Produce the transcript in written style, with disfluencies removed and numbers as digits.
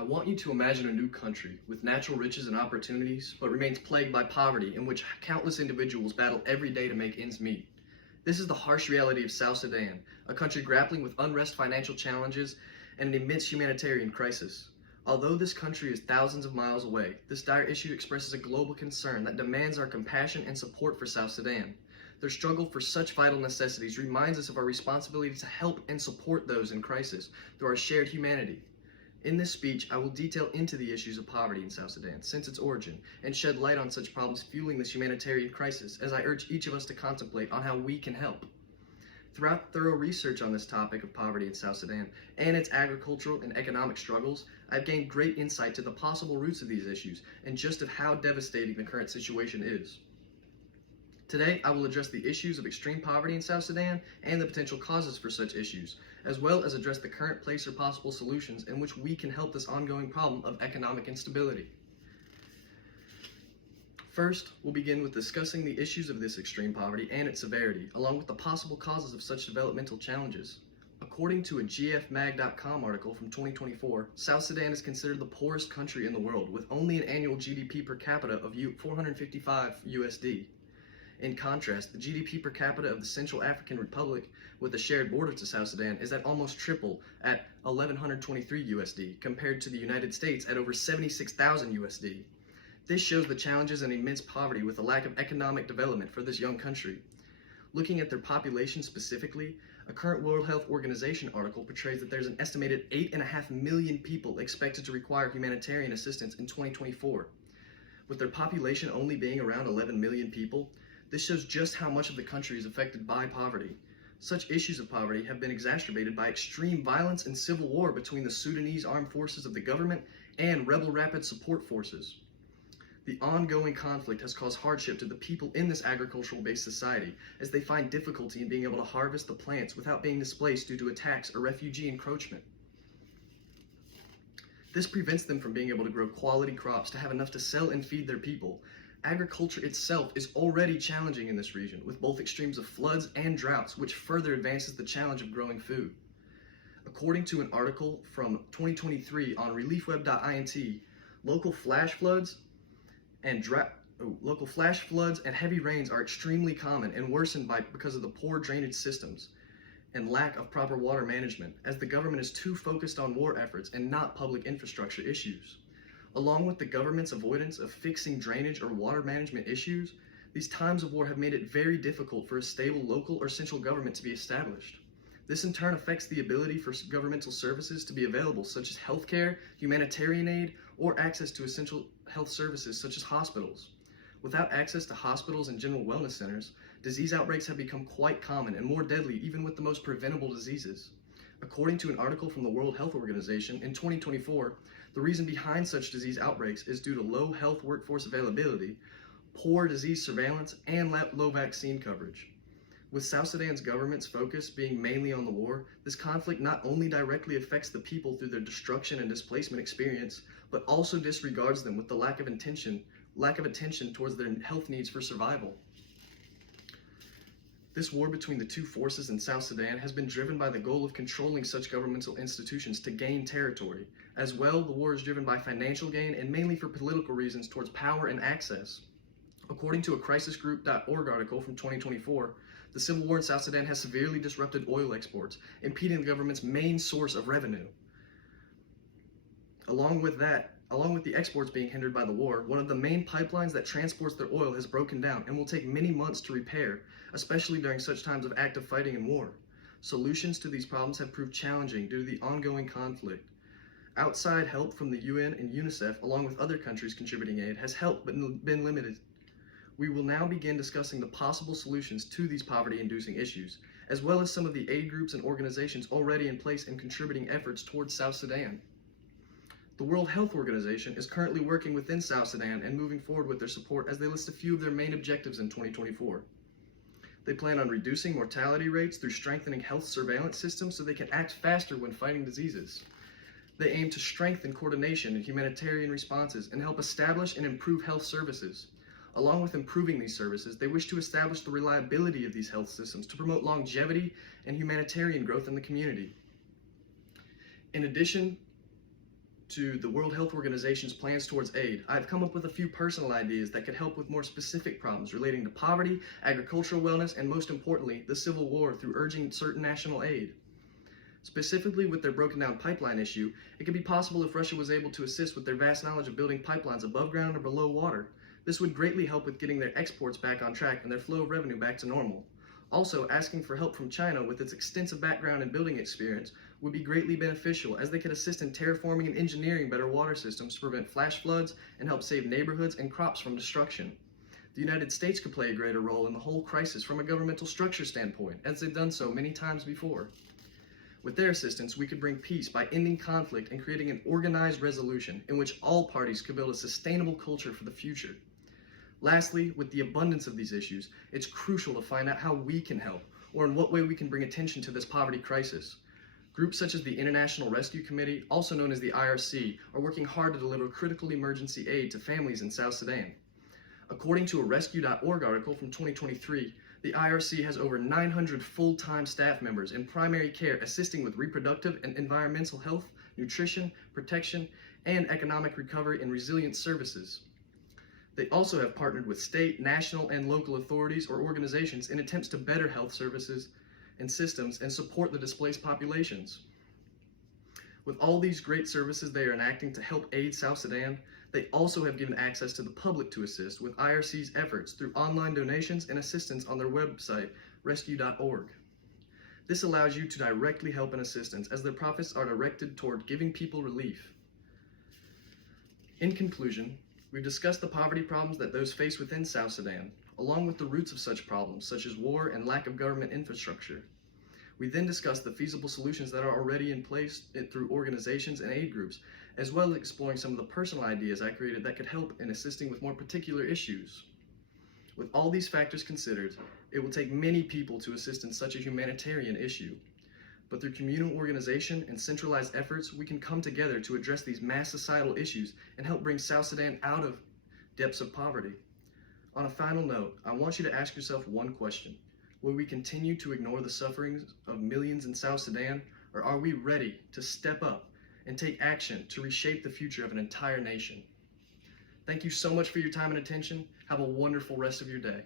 I want you to imagine a new country with natural riches and opportunities, but remains plagued by poverty in which countless individuals battle every day to make ends meet. This is the harsh reality of South Sudan, a country grappling with unrest, financial challenges, and an immense humanitarian crisis. Although this country is thousands of miles away, this dire issue expresses a global concern that demands our compassion and support for South Sudan. Their struggle for such vital necessities reminds us of our responsibility to help and support those in crisis through our shared humanity. In this speech, I will detail into the issues of poverty in South Sudan since its origin and shed light on such problems fueling this humanitarian crisis, as I urge each of us to contemplate on how we can help. Throughout thorough research on this topic of poverty in South Sudan and its agricultural and economic struggles, I've gained great insight to the possible roots of these issues and just of how devastating the current situation is. Today, I will address the issues of extreme poverty in South Sudan and the potential causes for such issues, as well as address the current place or possible solutions in which we can help this ongoing problem of economic instability. First, we'll begin with discussing the issues of this extreme poverty and its severity, along with the possible causes of such developmental challenges. According to a gfmag.com article from 2024, South Sudan is considered the poorest country in the world, with only an annual GDP per capita of 455 USD. In contrast, the GDP per capita of the Central African Republic, with a shared border to South Sudan, is at almost triple at 1,123 USD, compared to the United States at over 76,000 USD. This shows the challenges and immense poverty with a lack of economic development for this young country. Looking at their population specifically, a current World Health Organization article portrays that there's an estimated 8.5 million people expected to require humanitarian assistance in 2024. With their population only being around 11 million people, this shows just how much of the country is affected by poverty. Such issues of poverty have been exacerbated by extreme violence and civil war between the Sudanese armed forces of the government and rebel rapid support forces. The ongoing conflict has caused hardship to the people in this agricultural-based society, as they find difficulty in being able to harvest the plants without being displaced due to attacks or refugee encroachment. This prevents them from being able to grow quality crops to have enough to sell and feed their people. Agriculture itself is already challenging in this region, with both extremes of floods and droughts, which further advances the challenge of growing food. According to an article from 2023 on reliefweb.int, local flash floods and heavy rains are extremely common and worsened because of the poor drainage systems and lack of proper water management, as the government is too focused on war efforts and not public infrastructure issues. Along with the government's avoidance of fixing drainage or water management issues, these times of war have made it very difficult for a stable local or central government to be established. This in turn affects the ability for governmental services to be available, such as healthcare, humanitarian aid, or access to essential health services such as hospitals. Without access to hospitals and general wellness centers, disease outbreaks have become quite common and more deadly even with the most preventable diseases. According to an article from the World Health Organization, in 2024, the reason behind such disease outbreaks is due to low health workforce availability, poor disease surveillance, and low vaccine coverage. With South Sudan's government's focus being mainly on the war, this conflict not only directly affects the people through their destruction and displacement experience, but also disregards them with the lack of attention towards their health needs for survival. This war between the two forces in South Sudan has been driven by the goal of controlling such governmental institutions to gain territory. As well, the war is driven by financial gain and mainly for political reasons towards power and access. According to a crisisgroup.org article from 2024, the civil war in South Sudan has severely disrupted oil exports, impeding the government's main source of revenue. Along with the exports being hindered by the war, one of the main pipelines that transports their oil has broken down and will take many months to repair, especially during such times of active fighting and war. Solutions to these problems have proved challenging due to the ongoing conflict. Outside help from the UN and UNICEF, along with other countries contributing aid, has helped but been limited. We will now begin discussing the possible solutions to these poverty-inducing issues, as well as some of the aid groups and organizations already in place and contributing efforts towards South Sudan. The World Health Organization is currently working within South Sudan and moving forward with their support as they list a few of their main objectives in 2024. They plan on reducing mortality rates through strengthening health surveillance systems so they can act faster when fighting diseases. They aim to strengthen coordination and humanitarian responses and help establish and improve health services. Along with improving these services, they wish to establish the reliability of these health systems to promote longevity and humanitarian growth in the community. In addition to the World Health Organization's plans towards aid, I have come up with a few personal ideas that could help with more specific problems relating to poverty, agricultural wellness, and most importantly, the Civil War through urging certain national aid. Specifically with their broken down pipeline issue, it could be possible if Russia was able to assist with their vast knowledge of building pipelines above ground or below water. This would greatly help with getting their exports back on track and their flow of revenue back to normal. Also, asking for help from China with its extensive background and building experience would be greatly beneficial, as they could assist in terraforming and engineering better water systems to prevent flash floods and help save neighborhoods and crops from destruction. The United States could play a greater role in the whole crisis from a governmental structure standpoint, as they've done so many times before. With their assistance, we could bring peace by ending conflict and creating an organized resolution in which all parties could build a sustainable culture for the future. Lastly, with the abundance of these issues, it's crucial to find out how we can help, or in what way we can bring attention to this poverty crisis. Groups such as the International Rescue Committee, also known as the IRC, are working hard to deliver critical emergency aid to families in South Sudan. According to a Rescue.org article from 2023, the IRC has over 900 full-time staff members in primary care assisting with reproductive and environmental health, nutrition, protection, and economic recovery and resilience services. They also have partnered with state, national, and local authorities or organizations in attempts to better health services and systems and support the displaced populations. With all these great services they are enacting to help aid South Sudan, they also have given access to the public to assist with IRC's efforts through online donations and assistance on their website, rescue.org. This allows you to directly help in assistance, as their profits are directed toward giving people relief. In conclusion, we've discussed the poverty problems that those face within South Sudan, along with the roots of such problems, such as war and lack of government infrastructure. We then discussed the feasible solutions that are already in place through organizations and aid groups, as well as exploring some of the personal ideas I created that could help in assisting with more particular issues. With all these factors considered, it will take many people to assist in such a humanitarian issue. But through communal organization and centralized efforts, we can come together to address these mass societal issues and help bring South Sudan out of depths of poverty. On a final note, I want you to ask yourself one question. Will we continue to ignore the sufferings of millions in South Sudan, or are we ready to step up and take action to reshape the future of an entire nation? Thank you so much for your time and attention. Have a wonderful rest of your day.